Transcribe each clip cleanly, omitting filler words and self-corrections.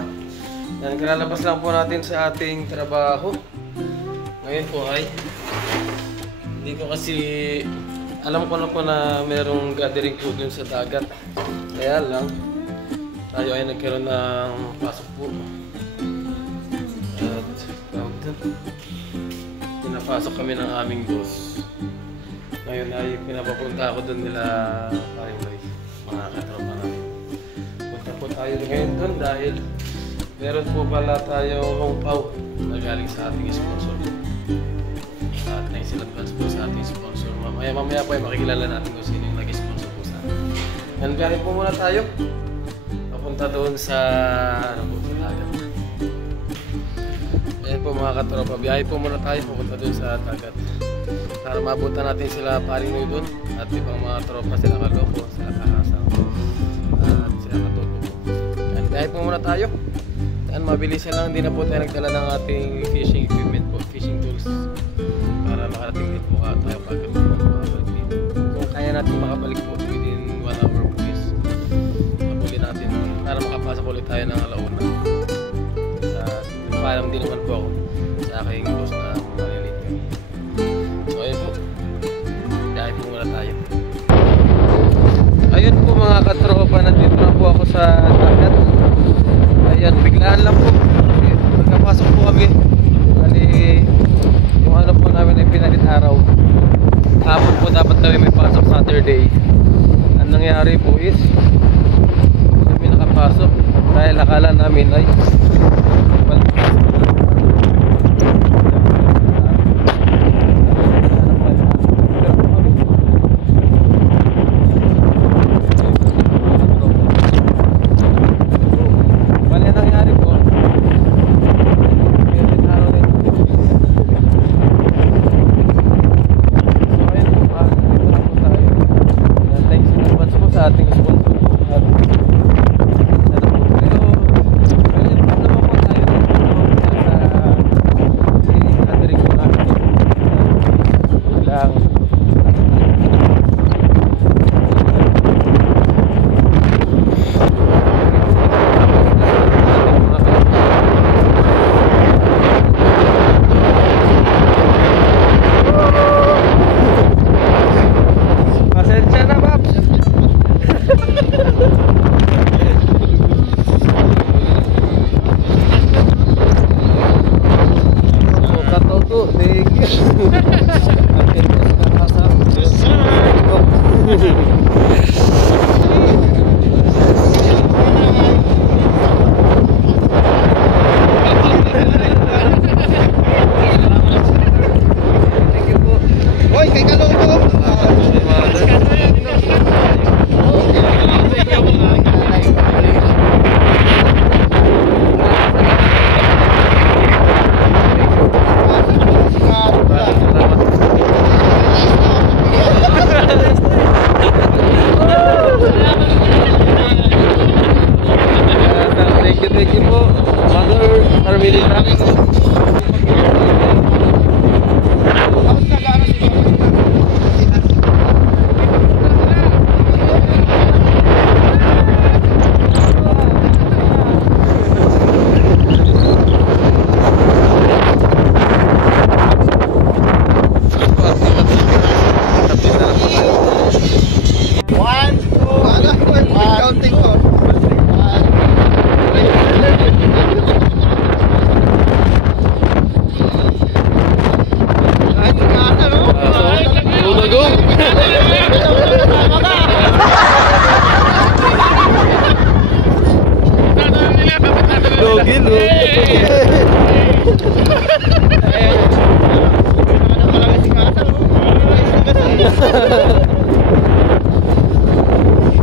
katropa. Yan, kalalabas lang po natin sa ating trabaho. Ngayon po ay hindi ko kasi alam ko na po na merong gathering po dun sa dagat. Kaya lang tayo ay nagkaroon ng pasok po. At pinapasok kami ng aming boss. Ngayon ay pinapapunta ako dun nila mga katropa namin. Punta po tayo ngayon dun dahil meron po pala tayong hongpaw na galing sa ating sponsor. At naisilang advance po sa ating sponsor. Mamaya po ay makikilala natin kung sino yung nag-sponsor po sa atin. Yan, galing po muna tayo. Papunta doon sa dagat. Ayan po mga katropa, biyahe po muna tayo pupunta doon sa dagat. Para mabutan natin sila paring nyo doon at ibang mga tropa, sila kaloko, sila kahasang at sila katuto po. Yan, biyahe po muna tayo. Yan, mabilisan lang, hindi na po tayo nagdala ng ating fishing equipment po, fishing tools. Para makarating din po tayo pagkat makabalik dito. Kung kaya natin makabalik po within 1 hour po is mapuli natin para makapasok ulit tayo ng alauna. Paalam din naman po ako sa aking boss na malilit kami. So ayun po, dahil po muna tayo. Ayun po mga katropa, nandito na po ako sa dagat. Ayan, biglaan lang po. Pagkapasok po kami, bali yung ano po namin ay pinalit araw. Hapon po dapat kami may pasok Saturday. Ang nangyari po is kami nakapasok dahil akala namin ay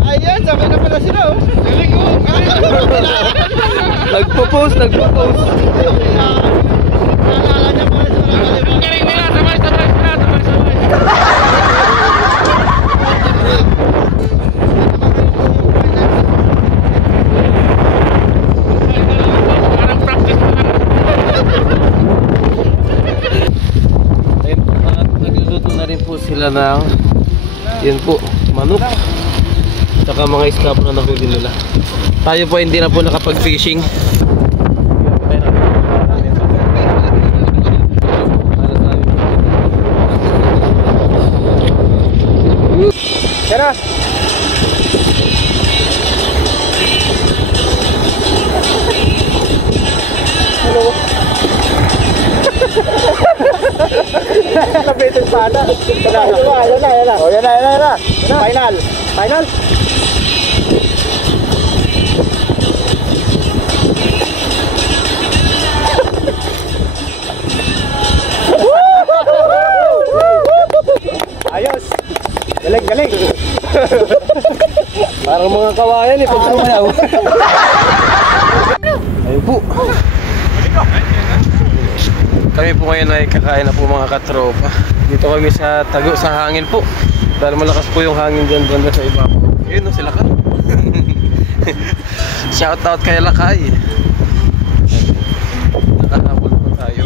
ayan, sabay na pala sila oh. Nagpo-post. Sila ng yun po, manok saka mga isda po na nahuli nila. Tayo po hindi na po nakapag-fishing Yan na. Hello. Lapitin sana. Yan na. Oh, yan na. Final. Final. Ayos. Galing. Parang mga kawayan eh, pag sumayaw. Ayun po. Kami po ngayon ay kakain na po mga katropa. Dito kami sa tago sa hangin po. Dahil malakas po yung hangin dyan banda sa iba po. Ayun o, sila ka. Shout out kay Lakay. Nakahabol po tayo.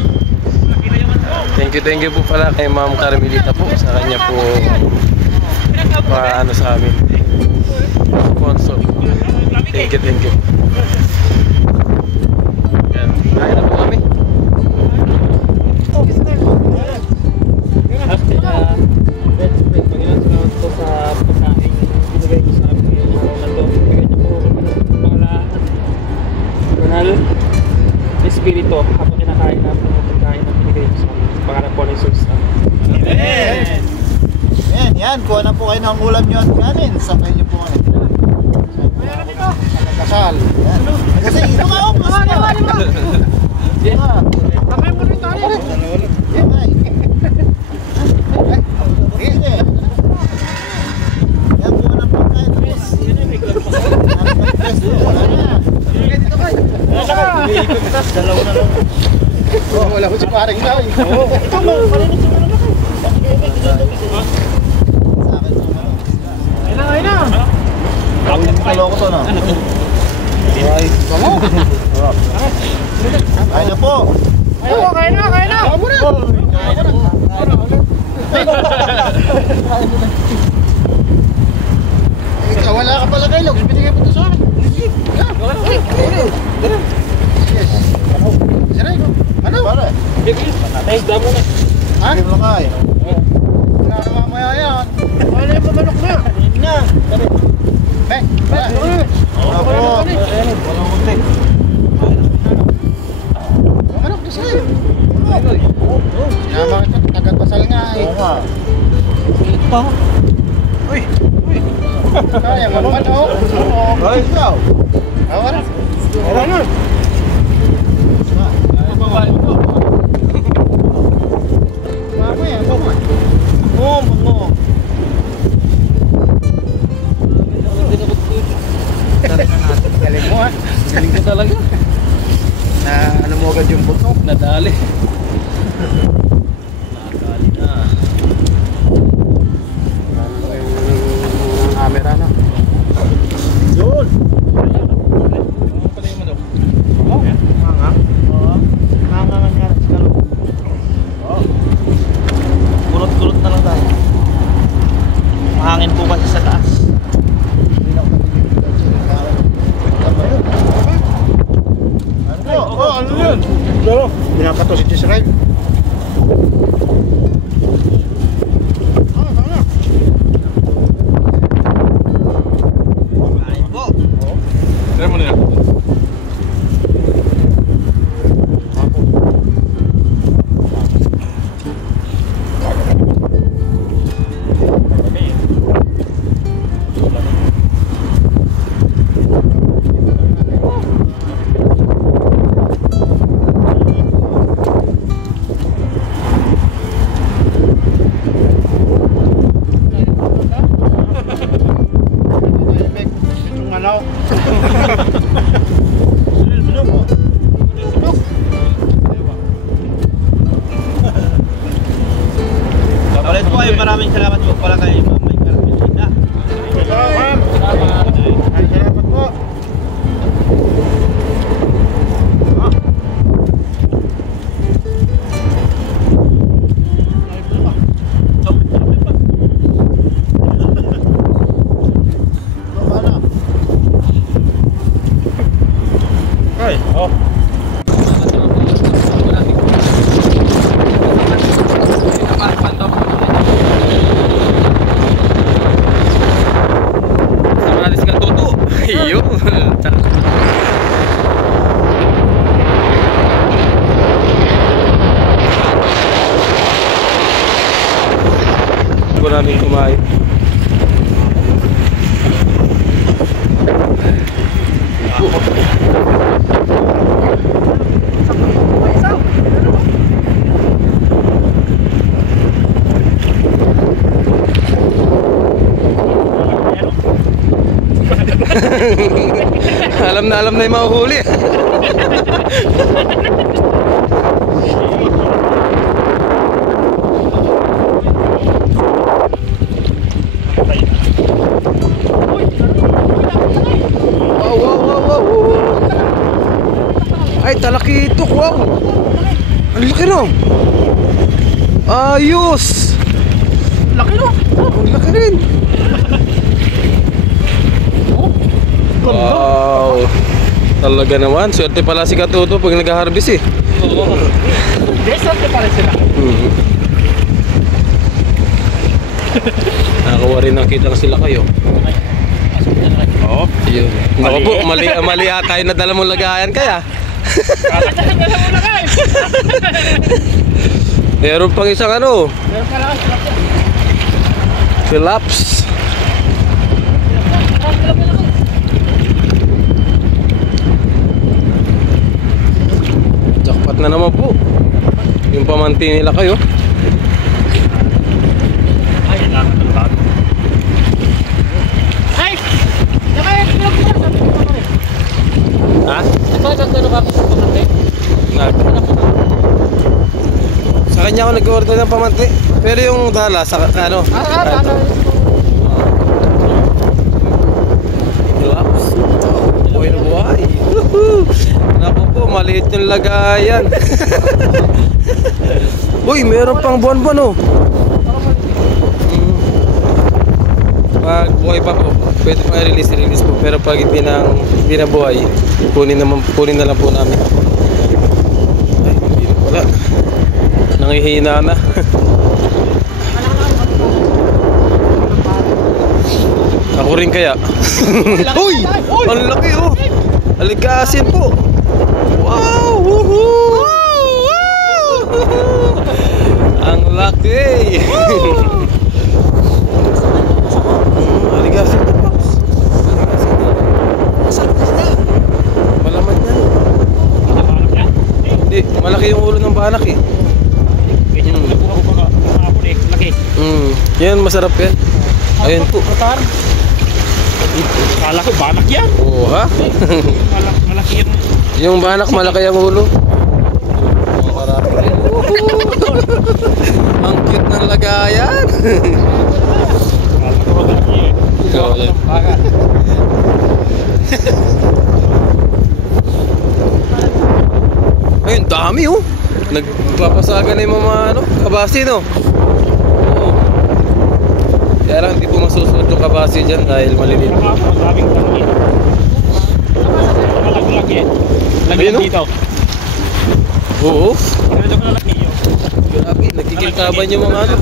Thank you po pala kay Ma'am Carmelita po sa kanya po paano sa amin sponsor. Thank you. Yan, kaya na po kami. Espiritu habang kinakain na po ng pagkain na pinigay niyo sa amin. Sa pangalan po ni Jesus. Amen. Yan. Kuha na po kayo ng ulam nyo at kanin. Sakay nyo po kayo. Kasal. Yan. Kasi ito nga ako. Sakay mo rin tayo. Yan ay. Sige. Yan po ng pagkain. Wala na. Dalawa na lang. Wala ko si parang na. Ito mo. Ayun na. Ang kaloko to na. Ay, tama. Ayun na po. Kain na. Kamu na. Ikaw wala ka pala kayo. Binigay mo to sa akin. Ano? Thanks, damo na. Ha? Hindi mo lang kaya. Wala ka mamaya yan. Wala yung mamanok na. Hindi na. Bek. Wala po. Walang muntik. Mamanok na sa'yo. Sinama kita. Tagat pasal nga eh. Oo nga. Ito. Uy. Kaya nga naman ako. Ay, ikaw. Awan. Awan na. Galing mo ha. Galing ko talaga. Na ano mo agad yung buto. Nadali. Nakakali na. Yung camera na. Yun. Kulot-kulot na lang tayo. Mahangin po kasi sa taas. Ano yun? Pinakato si Tisrael. Ulit po ay maraming salamat po pala kay Ma'am Carmelita. Salamat po. Ay, oh. namin kumain. alam na yung mahuhuli. Wow. Ay, talakitok, wow. Ang laki no. Ayos. Laki no? Ang laki rin. Wow. Talaga naman, swerte pala si Katuto pag nag-harvest eh. Oo. Swerte pa rin sila. Nakakuha rin ng kitang sila kayo. Oo. Yun. Naku po, mali ata yung nadala mong lagayan kaya. Meron pang isang ano, Meron pa lang. Philips. Jackpot na naman po. Yung pamanti nila kayo. Ay, kailangan ng lahat. Ay! Nakaya, Ha? Nagkano ka ako sa pamante? Sa kanya ako nag-order ng pamanti. Pero yung dala sa ano? Philips. Buhay na buhay. Naku po, maliit yung lagayan. Uy, meron pang buwan-buwan oh. Pag buhay pa po, pwede pang i-release po. Pero pag hindi na buhay, kunin na lang po namin. Ay, hindi na pala. Nangihina na. Ako rin kaya. Uy! Ang laki oh! Alikasin po! Wow! Woohoo! Ang laki! Alikasin po, Pax. Malaman yan. Hindi, malaki yung ulo ng banak eh. Ganyan ang nakuha ko kahapon eh. Laki. Yan, masarap yan. Ayun po. Kala ko banak yan. Oo ha? Malaki yan. Yung banak malaki ang ulo. Ang cute ng lagayan. Kala ko malaki eh. Ikaw yan. Ayun, dami oh. Nagpapasaga na yung mga ano, kabasi no. Oo. Kaya lang hindi po masusunod yung kabasi dyan dahil maliliit. Kahapon, maraming laki. Malaki. Lagi Ayun, no? dito. Oo. Ganito ka laki yun. Grabe, nagkikilkaban yung mga ano.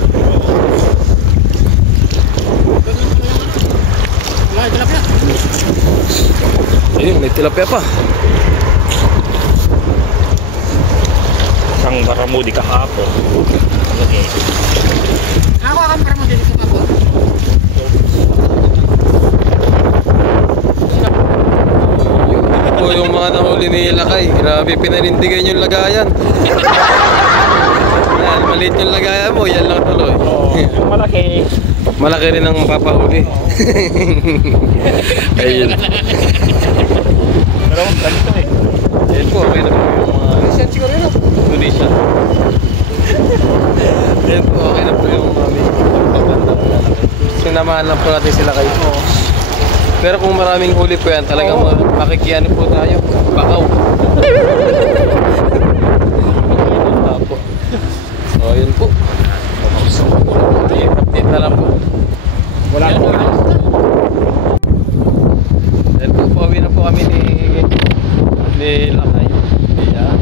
Ayun, may tilapia pa. Isang baramudi kahapon. Okay. Ako ang parang dito sa ako. O yung mga nahuli ni Lakay, grabe pinanindigan yung lagayan. Yan, maliit yung lagayan mo, yan lang tuloy. Yung malaki. Malaki rin ang papahuli. Ayun. Pero ganito eh. Ayun po, okay na po yung mga Lisensi ko rin. Indonesia. Ayun po, okay na po yung mga sinamahan lang po natin sila kayo. Pero kung maraming huli po yan, talagang makikiano po tayo. Bakaw. Apo. So, ayun po. Update na lang po. Wala ko. Ayun po, pauwi na po kami ni Lakay. Yeah.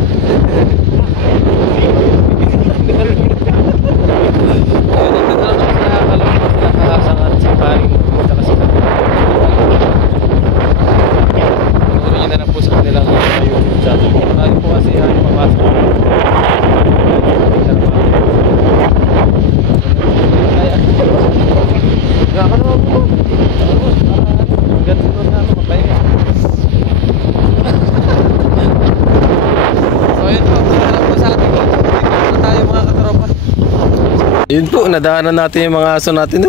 Ayun, nandito lang kami sa nakahasangan sa paring pumunta kasi na. Tuloy nyo na lang po sa kanilang YouTube channel. Marami po kasi yung papasok. Kaya Yun po, nadaanan natin yung mga aso natin.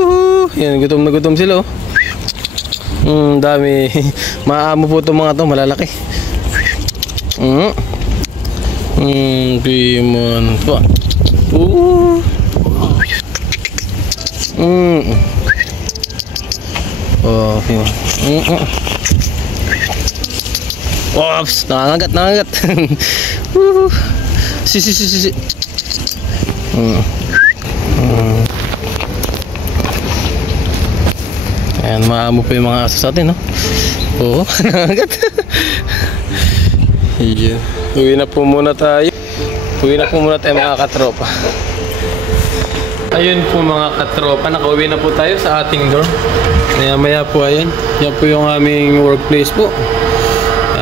Yan, gutom na gutom sila. Dami. Maamo po itong mga to, malalaki. Piman pa. Okay. Oops, nangangagat. Si. Ayan, maamo po yung mga aso sa atin, no? Oo, nangangagat. Yeah. Uwi na po muna tayo mga katropa. Ayun po mga katropa, nakauwi na po tayo sa ating dorm. Maya po ayan, yan po yung aming workplace po.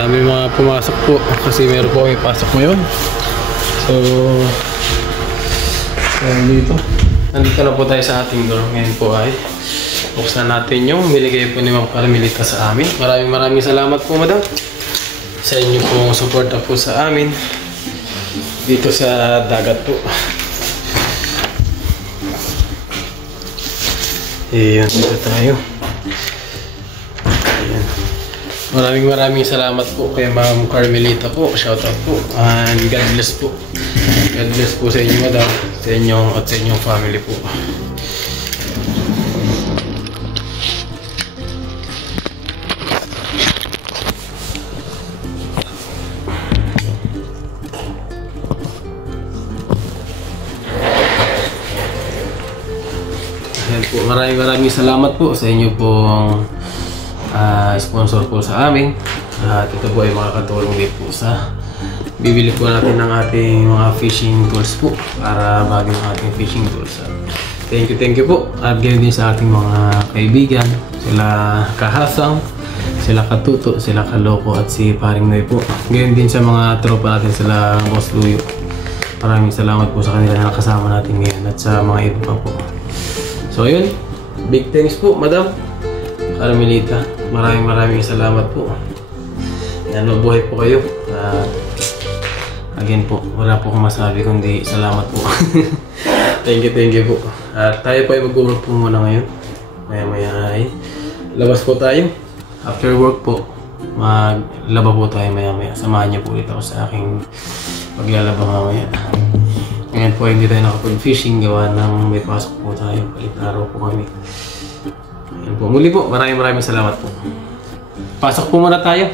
May mga pumasok po kasi meron po kami pasok ngayon. So nandito na po tayo sa ating dorm. Ngayon po ay buksan natin yung binigay po ni Ma'am Carmelita sa amin. Maraming salamat po, madam, sa inyo pong suporta po sa amin dito sa dagat po. Ayan, dito tayo. Ayan. Maraming salamat po kay Ma'am Carmelita po. Shoutout po. And God bless po. God bless po sa inyo, madam, sa inyong at sa inyong family po. Maraming salamat po sa inyo pong sponsor po sa amin. At ito po ay makakatulong din po sa bibili po natin ng ating mga fishing tools po para bagong ating fishing tools. Thank you po. At gayon din sa ating mga kaibigan, sila Kahasang, sila Katuto, sila Kaloko at si Paring Noy po. Gayon din sa mga tropa natin, sila Boss Luyo. Maraming salamat po sa kanila na nakasama natin ngayon at sa mga iba pa po. So ayun, big thanks po, Madam Carmelita. Maraming salamat po. Yan, mabuhay po kayo. Again po, wala po akong masabi kundi salamat po. Thank you po. At tayo po ay mag-work po muna ngayon. Maya ay labas po tayo. After work po, maglaba po tayo maya. Samahan niyo po ulit ako sa aking paglalaba mamaya. Ngayon po hindi tayo nakapag-fishing, gawa ng may pasok po tayo. Palit araw po kami. Ngayon po, muli po, maraming salamat po. Pasok po muna tayo.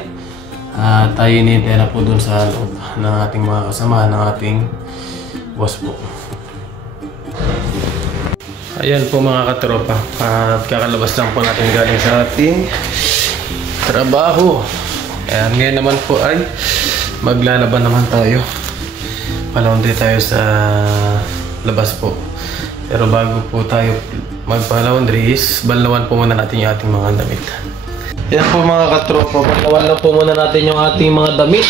Tayo hinihintay na po dun sa loob ng ating mga kasama, ng ating boss po. Ayan po mga katropa, kakalabas lang po natin galing sa ating trabaho. Ayan, ngayon naman po ay maglalaban naman tayo. Palaundry tayo sa labas po. Pero bago po tayo magpalaundry is banlawan po muna natin yung ating mga damit. Yan po mga katropa, banlawan lang po muna natin yung ating mga damit.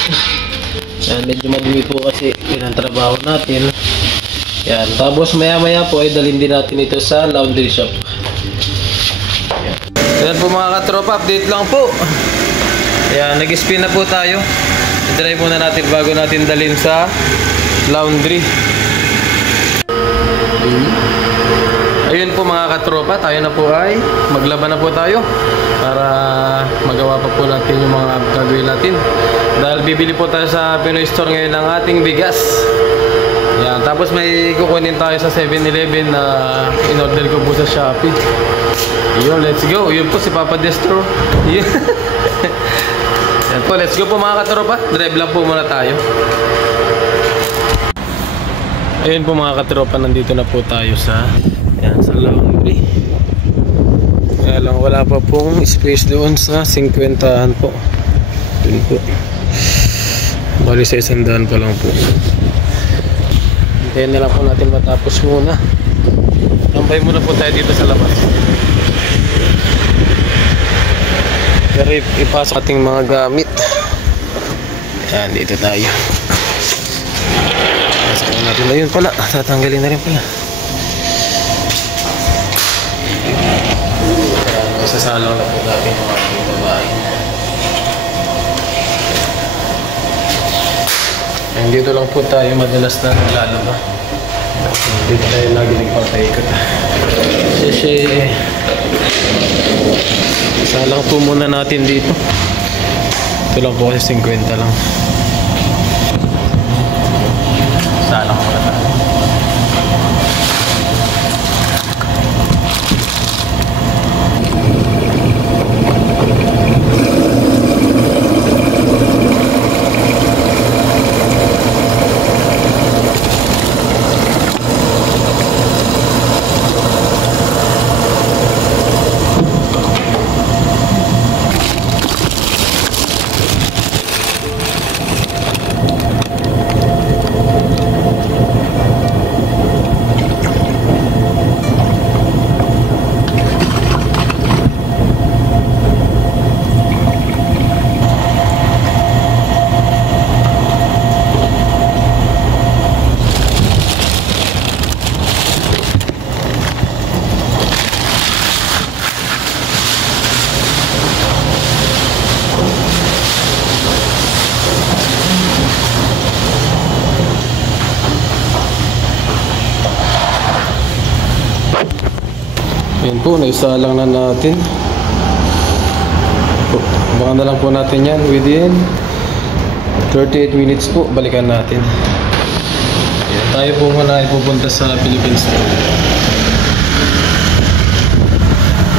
Yan, medyo madumi po kasi yun ang trabaho natin. Yan, tapos maya po ay dalhin din natin ito sa laundry shop. Yan po mga katropa, update lang po. Yan, nag-spin na po tayo. I-dry muna natin bago natin dalhin sa laundry. Ayun po mga katropa, tayo na po ay maglaban na po tayo para magawa pa po natin yung mga gagawin natin. Dahil bibili po tayo sa Pinoy Store ngayon ng ating bigas. Yan, tapos may kukunin tayo sa 7-Eleven na in-order ko po sa Shopee. Yun, let's go. Yun po si Papa Destro. Yan po, let's go po mga katropa. Drive lang po muna tayo. Ayun po mga katropa, nandito na po tayo sa laundry. Kaya lang wala pa pong space doon sa 50-an po. Doon po. Bali sa 100 pa lang po. Hintayin na lang po natin matapos muna. Tambay muna po tayo dito sa labas. Pero ipasok ating mga gamit. Yan, dito tayo. Pasok natin na yun pala. Tatanggalin na rin pala. Sasalang na po natin mga ating babae. Dito lang po tayo madalas na naglalaba. Dito tayo lagi nagpapaikot. Kasi isa lang po muna natin dito. Ito lang po kasi 50 lang. Isa lang muna tayo. Yan po, naisa lang na natin. Baka na lang po natin yan within 38 minutes po, balikan natin. Yan, tayo po muna ay pupunta sa Philippine Store.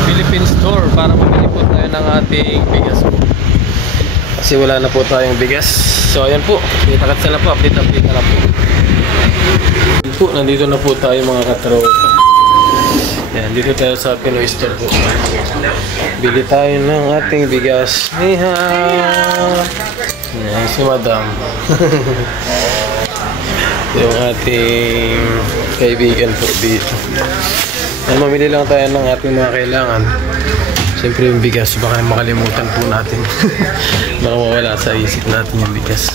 Philippine Store para mamili po tayo ng ating bigas po. Kasi wala na po tayong bigas. So ayan po, kita-katsa na po, update na lang po. Yan po, nandito na po tayo mga katropa. Yan, dito tayo sa Pinoy Store po. Bili tayo ng ating bigas. Niha! Yan, si Madam. Yung ating kaibigan po dito. Yan, mamili lang tayo ng ating mga kailangan. Siyempre yung bigas, baka makalimutan po natin. Baka mawala sa isip natin yung bigas.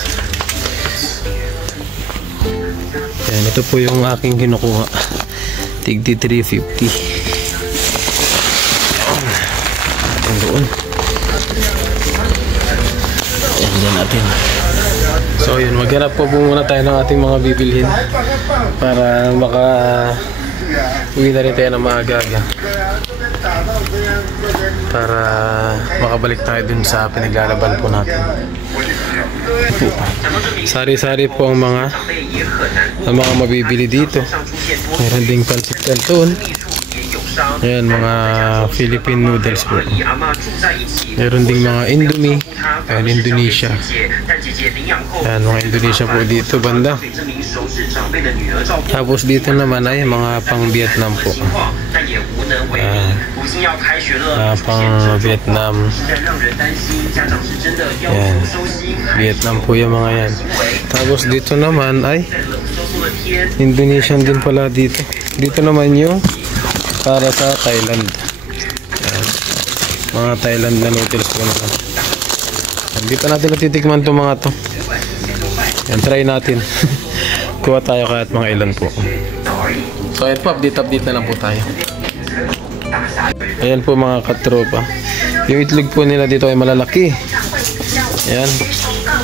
Yan, ito po yung aking kinukuha. Tigti 350. Doon. Yan, dyan natin. So yun, maghanap po muna tayo ng ating mga bibilhin para uwi na rin tayo ng maaga-aga para makabalik tayo dun sa pinaglalaban po natin. Sari-sari po ang mga mabibili dito. Meron ding pancit canton. Ayan, mga Philippine noodles po. Meron ding mga Indomie. Ayan, Indonesia. Ayan, mga Indonesia po dito banda. Tapos dito naman ay mga pang Vietnam po. Pang Vietnam. Ayan, Vietnam po yung mga yan. Tapos dito naman ay Indonesian din pala dito. Dito naman yung para sa Thailand. Ayan. Mga Thailand na noodles po naman. Hindi pa natin natitikman itong mga to. Yan, try natin. Kuha tayo kahit mga ilan po. So ayan po, update na lang po tayo. Ayan po mga katropa. Yung itlog po nila dito ay malalaki. Ayan.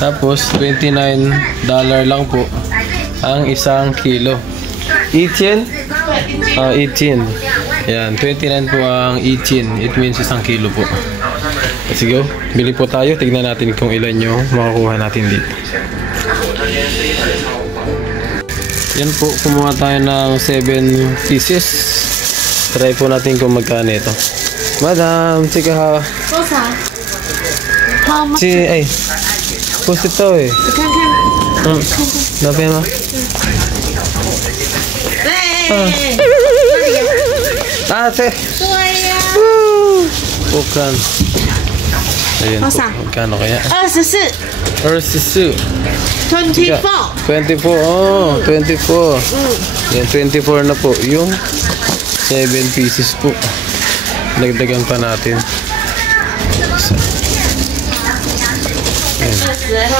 Tapos $29 lang po ang isang kilo. 18? 18. Ayan, 29 po ang 18. It means isang kilo po. Sige, bili po tayo. Tignan natin kung ilan yung makakuha natin dito. Yan po, kumuha tayo ng 7 pieces. Try po natin kung magkano ito. Madam, sige ha. How much? Ay, post ito eh. Dapat mo? Ate! Bukan. Ayan po. Magkano kaya? 24 24. 24. Oh, 24. Yan, 24 na po. Yung 7 pieces po. Dagdagan pa natin. Ayan.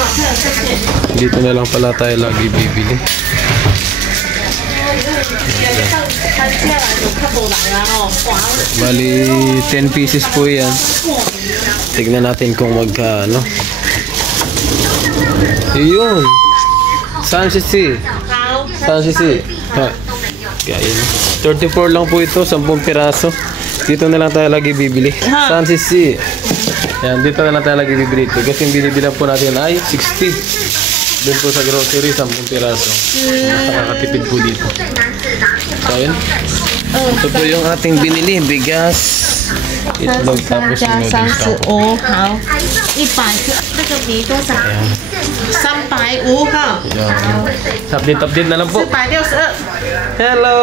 Dito na lang pala tayo lagi bibili. Bali 10 pieces po yan. Tignan natin kung magkano. Yun. San si? San si? Kaya yun. 34 lang po ito, 10 piraso. Dito na lang tayo lagi bibili. San Sisi. Yan, dito na lang tayo lagi bibili ito. Kasi yung binibilang po natin ay 60. Doon po sa grocery, 10 piraso. Mas nakakatipid po dito. So, yun. Ito po yung ating binili. Bigas, itlog, tapos yung noodles lang po. 35好，100是那个米多少？350哈。 Update na lang po. 462。 Hello!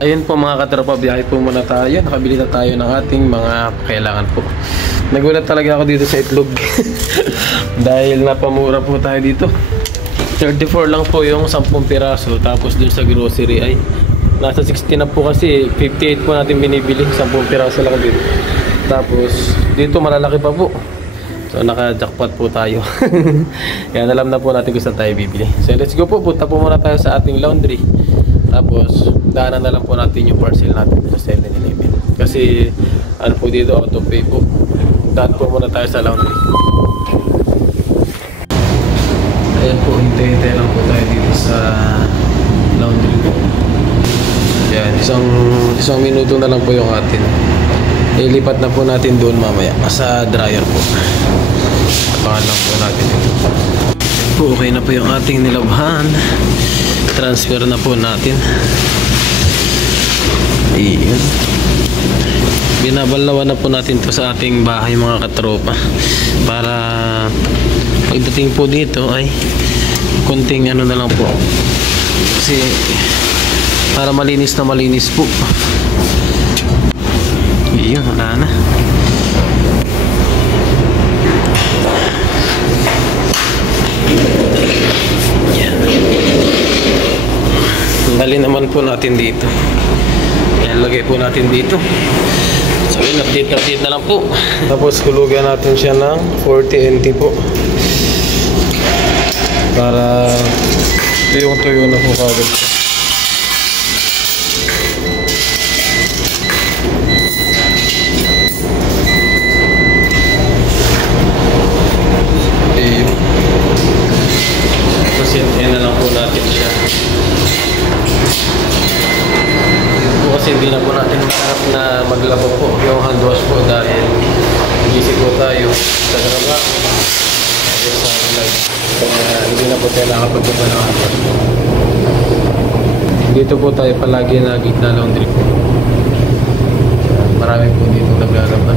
Ayun po mga katropa, biyahe po muna tayo. Nakabili na tayo ng ating mga kailangan po. Nagulat talaga ako dito sa itlog. Dahil napamura po tayo dito. 34 lang po yung 10 piraso. Tapos dun sa grocery ay nasa 60 na po kasi 58 po natin binibili. 10 piraso lang dito. Tapos dito malalaki pa po. So naka-jackpot po tayo. Kaya alam na po natin kung saan tayo bibili. So let's go po. Punta po muna tayo sa ating laundry. Tapos daanan na lang po natin yung parcel natin sa 7-Eleven. Kasi ano po dito, auto pay po. Daan po muna tayo sa laundry. Ayan po, hintay-hintay lang po tayo dito sa laundry po. Ayan, isang minuto na lang po yung atin. Ilipat na po natin doon mamaya sa dryer po. Abangan lang po natin ito. Okay na po yung ating nilabhan. Transfer na po natin. Ayan. Binabalawan na po natin to sa ating bahay mga katropa. Para pagdating po dito ay konting ano na lang po. Kasi para malinis na malinis po. Iyon, wala na. Yan. Dali naman po natin dito. Yan, lagay po natin dito. So yun, update na lang po. Tapos hulugan natin siya ng 40 NT po. Para tuyong-tuyo na po kagad. Yan na lang po natin siya. Kasi hindi na po natin masarap na maglaba po yung hand wash po dahil gisig po tayo sa trabaho sa vlog. Kaya hindi na po tayo nakapagpunta ng hand wash po. Dito po tayo palagi na gitna laundry po. Marami po dito naglalaban.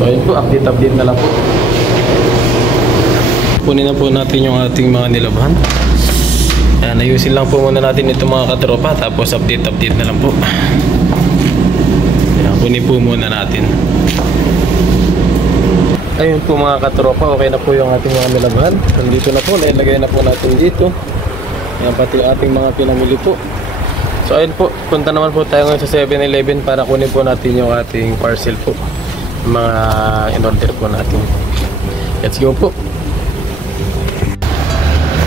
So yun po, update na lang po. Kunin na po natin yung ating mga nilabhan. Ayan, ayusin lang po muna natin ito mga katropa. Tapos update na lang po. Ayan, kunin po muna natin. Ayun po mga katropa, okay na po yung ating mga nilabhan. Nandito na po, nailagay na po natin dito. Ayan, pati ating mga pinamili po. So ayun po, punta naman po tayo ngayon sa 7-Eleven para kunin po natin yung ating parcel po. Mga in-order po natin. Let's go po.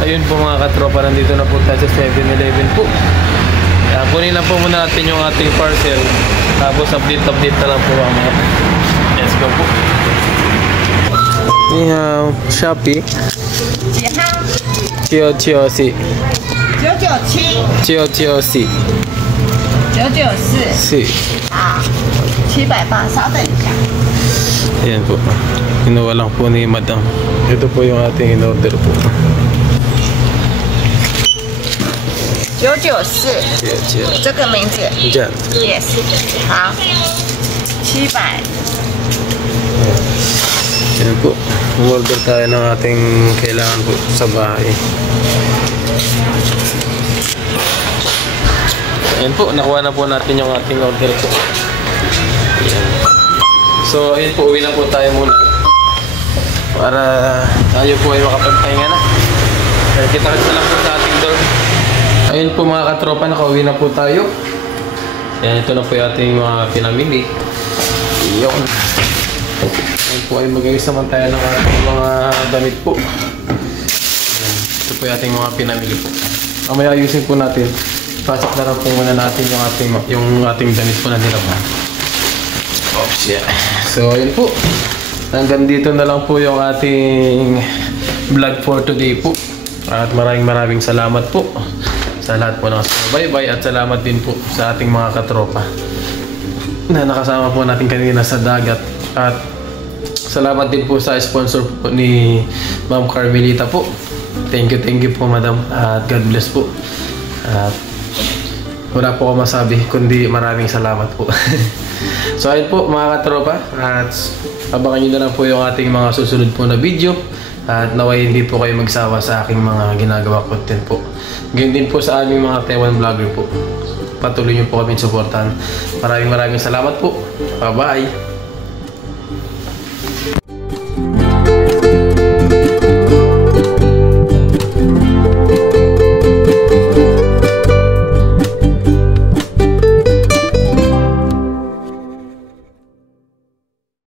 Ayun po mga katropa, nandito na po tayo sa 7-Eleven po. Kaya kunin lang po muna natin yung ating parcel. Tapos update na lang po mamaya. Let's go po. Ni hao, Shopee. 几号994 ？997。 994 994。好，780，稍等一下。 Ayan po. Kinuha lang po ni Madam. Ito po yung ating in-order po. 994，这个名字 Diyan. ，yes，好，700。 Ayan po. Order tayo ng ating kailangan po sa bahay. Ayan po. Nakuha na po natin yung ating order po. Ayan. So, ayun po. Uwi na po tayo muna. Para tayo po ay makapagpahinga na. Kita-kita lang po sa ating door. Ayun po mga katropa, nakauwi na po tayo. Yan, ito na po yung ating mga pinamili. Iyon. Ayun po ay mag-ayos naman tayo ng ating mga damit po. Yan, ito po yung ating mga pinamili po. Mamaya ayusin po natin. Pasok na lang po muna natin yung ating damit po na nilaban. Oops, yeah. So, ayun po. Hanggang dito na lang po yung ating vlog for today po. At maraming salamat po sa lahat po ng subaybay at salamat din po sa ating mga katropa na nakasama po natin kanina sa dagat. At salamat din po sa sponsor po ni Ma'am Carmelita po. Thank you po madam at God bless po. At wala po ako masabi kundi maraming salamat po. So ayun po mga katropa, at abangan nyo na lang po yung ating mga susunod po na video. At naway hindi po kayo magsawa sa aking mga ginagawa content po. Ganyan din po sa aming mga Taiwan vlogger po. Patuloy nyo po kami suportahan. Maraming salamat po. Bye bye.